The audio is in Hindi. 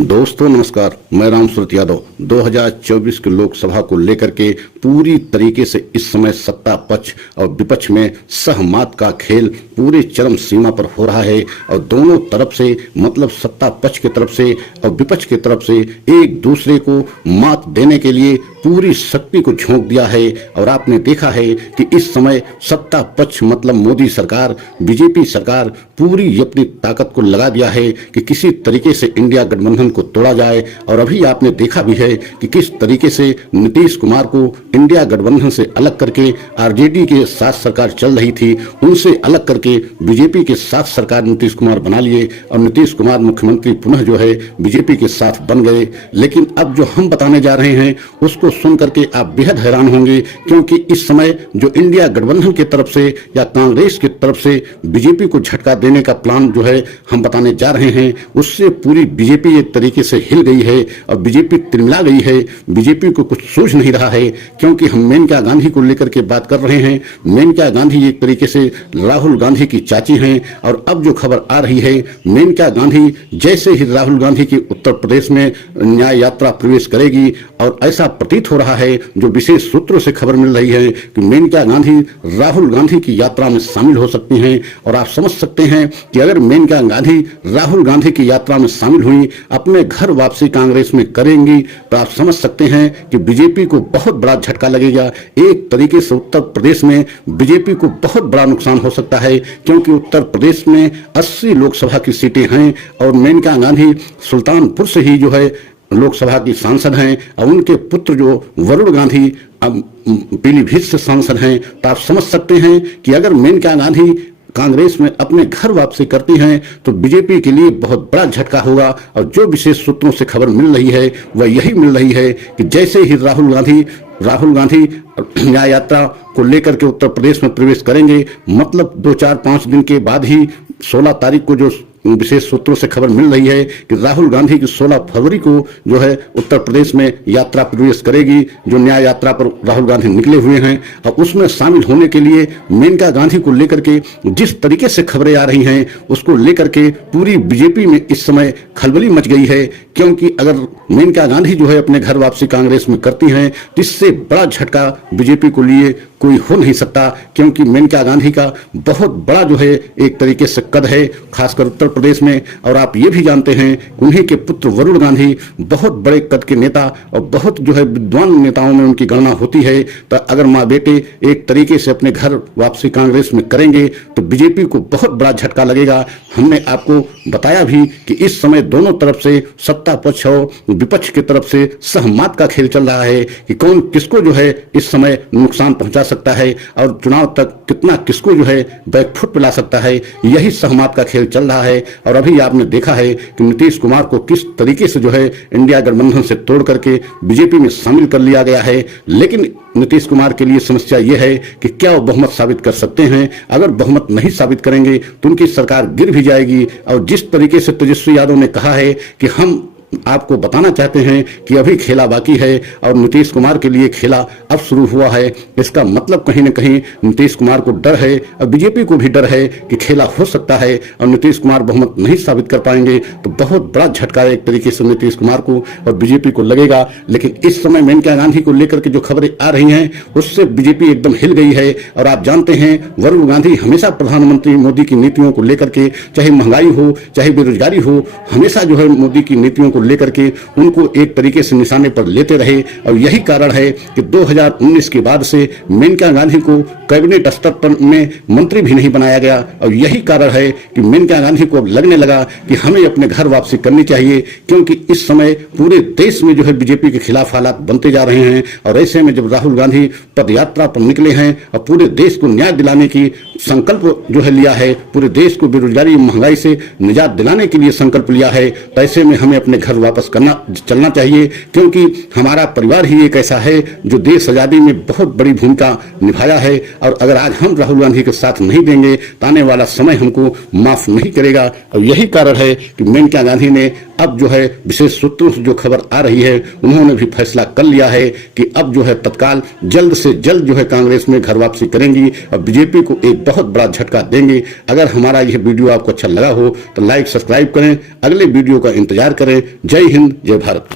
दोस्तों नमस्कार, मैं राम सूरत यादव। 2024 के लोकसभा को लेकर के पूरी तरीके से इस समय सत्ता पक्ष और विपक्ष में सहमत का खेल पूरे चरम सीमा पर हो रहा है और दोनों तरफ से मतलब सत्ता पक्ष की तरफ से और विपक्ष की तरफ से एक दूसरे को मात देने के लिए पूरी शक्ति को झोंक दिया है। और आपने देखा है कि इस समय सत्ता पक्ष मतलब मोदी सरकार, बीजेपी सरकार पूरी अपनी ताकत को लगा दिया है कि किसी तरीके से इंडिया गठबंधन को तोड़ा जाए। और अभी आपने देखा भी है कि किस तरीके से नीतीश कुमार को इंडिया गठबंधन से अलग करके आरजेडी के साथ सरकार चल रही थी, उनसे अलग करके बीजेपी के साथ सरकार नीतीश कुमार बना लिए और नीतीश कुमार मुख्यमंत्री पुनः जो है बीजेपी के साथ बन गए। लेकिन अब जो हम बताने जा रहे हैं उसको सुन करके आप बेहद हैरान होंगे, क्योंकि इस समय जो इंडिया गठबंधन की तरफ से या कांग्रेस की तरफ से बीजेपी को झटका देने का प्लान जो है हम बताने जा रहे हैं, उससे पूरी बीजेपी एक तरीके से हिल गई है और बीजेपी तिलमिला गई है। बीजेपी को कुछ सूझ नहीं रहा है, क्योंकि हम मेनका गांधी को लेकर के बात कर रहे हैं। मेनका गांधी एक तरीके से राहुल गांधी की चाची हैं और अब जो खबर आ रही है, मेनका गांधी जैसे ही राहुल गांधी की उत्तर प्रदेश में न्याय यात्रा प्रवेश करेगी और ऐसा प्रतीत हो रहा है, जो विशेष सूत्रों से खबर मिल रही है कि मेनका गांधी राहुल गांधी की यात्रा में शामिल हो सकती हैं। और आप समझ सकते हैं कि अगर मेनका गांधी राहुल गांधी की यात्रा में शामिल हुई, अपने घर वापसी कांग्रेस में करेंगी, तो आप समझ सकते हैं कि बीजेपी को बहुत बड़ा झटका लगेगा। एक तरीके से उत्तर प्रदेश में बीजेपी को बहुत बड़ा नुकसान हो सकता है, क्योंकि उत्तर प्रदेश में 80 लोकसभा की सीटें हैं और मेनका गांधी सुल्तानपुर से ही जो है लोकसभा की सांसद हैं और उनके पुत्र जो वरुण गांधी पीलीभीत से सांसद हैं। तो आप समझ सकते हैं कि अगर मेनका गांधी कांग्रेस में अपने घर वापसी करती हैं तो बीजेपी के लिए बहुत बड़ा झटका होगा। और जो विशेष सूत्रों से खबर मिल रही है वह यही मिल रही है कि जैसे ही राहुल गांधी न्याय यात्रा को लेकर के उत्तर प्रदेश में प्रवेश करेंगे, मतलब 2-4-5 दिन के बाद ही 16 तारीख को जो विशेष सूत्रों से खबर मिल रही है कि राहुल गांधी की 16 फरवरी को जो है उत्तर प्रदेश में यात्रा प्रवेश करेगी, जो न्याय यात्रा पर राहुल गांधी निकले हुए हैं। और उसमें शामिल होने के लिए मेनका गांधी को लेकर के जिस तरीके से खबरें आ रही हैं, उसको लेकर के पूरी बीजेपी में इस समय खलबली मच गई है। क्योंकि अगर मेनका गांधी जो है अपने घर वापसी कांग्रेस में करती हैं तो इससे बड़ा झटका बीजेपी को लिए कोई हो नहीं सकता, क्योंकि मेनका गांधी का बहुत बड़ा जो है एक तरीके से कद है, खासकर उत्तर प्रदेश में। और आप ये भी जानते हैं कि उन्हीं के पुत्र वरुण गांधी बहुत बड़े कद के नेता और बहुत जो है विद्वान नेताओं में उनकी गणना होती है। तो अगर माँ बेटे एक तरीके से अपने घर वापसी कांग्रेस में करेंगे तो बीजेपी को बहुत बड़ा झटका लगेगा। हमने आपको बताया भी कि इस समय दोनों तरफ से सत्ता पक्ष और विपक्ष की तरफ से सहमत का खेल चल रहा है कि कौन किसको जो है इस समय नुकसान पहुंचा सकता है और चुनाव तक कितना किसको जो है बैकफुट पे ला सकता है। यही सहमत का खेल चल रहा है। और अभी आपने देखा है कि नीतीश कुमार को किस तरीके से जो है इंडिया गठबंधन से तोड़ करके बीजेपी में शामिल कर लिया गया है। लेकिन नीतीश कुमार के लिए समस्या यह है कि क्या वो बहुमत साबित कर सकते हैं। अगर बहुमत नहीं साबित करेंगे तो उनकी सरकार गिर भी जाएगी। और जिस तरीके से तेजस्वी यादव ने कहा है कि हम आपको बताना चाहते हैं कि अभी खेला बाकी है और नीतीश कुमार के लिए खेला अब शुरू हुआ है, इसका मतलब कहीं ना कहीं नीतीश कुमार को डर है और बीजेपी को भी डर है कि खेला हो सकता है और नीतीश कुमार बहुमत नहीं साबित कर पाएंगे तो बहुत बड़ा झटका एक तरीके से नीतीश कुमार को और बीजेपी को लगेगा। लेकिन इस समय मेनका गांधी को लेकर के जो खबरें आ रही हैं उससे बीजेपी एकदम हिल गई है। और आप जानते हैं वरुण गांधी हमेशा प्रधानमंत्री मोदी की नीतियों को लेकर के, चाहे महंगाई हो चाहे बेरोजगारी हो, हमेशा जो है मोदी की नीतियों को लेकर के उनको एक तरीके से निशाने पर लेते रहे। और यही कारण है कि 2019 के बाद से मेनका गांधी को कैबिनेट स्तर पर में मंत्री भी नहीं बनाया गया। और यही कारण है कि मेनका गांधी को अब लगने लगा कि हमें अपने घर वापसी करनी चाहिए, क्योंकि इस समय पूरे देश में जो है बीजेपी के खिलाफ हालात बनते जा रहे हैं। और ऐसे में जब राहुल गांधी पद यात्रा पर निकले हैं और पूरे देश को न्याय दिलाने की संकल्प जो है लिया है, पूरे देश को बेरोजगारी महंगाई से निजात दिलाने के लिए संकल्प लिया है, तो ऐसे में हमें अपने घर वापस चलना चाहिए। क्योंकि हमारा परिवार ही एक ऐसा है जो देश आजादी में बहुत बड़ी भूमिका निभाया है। और अगर आज हम राहुल गांधी के साथ नहीं देंगे तो आने वाला समय हमको माफ नहीं करेगा। और यही कारण है कि मेनका गांधी ने अब जो है विशेष सूत्रों से जो खबर आ रही है उन्होंने भी फैसला कर लिया है कि अब जो है तत्काल जल्द से जल्द जो है कांग्रेस में घर वापसी करेंगी और बीजेपी को एक बहुत बड़ा झटका देंगे। अगर हमारा यह वीडियो आपको अच्छा लगा हो तो लाइक सब्सक्राइब करें, अगले वीडियो का इंतजार करें। जय हिंद, जय भारत।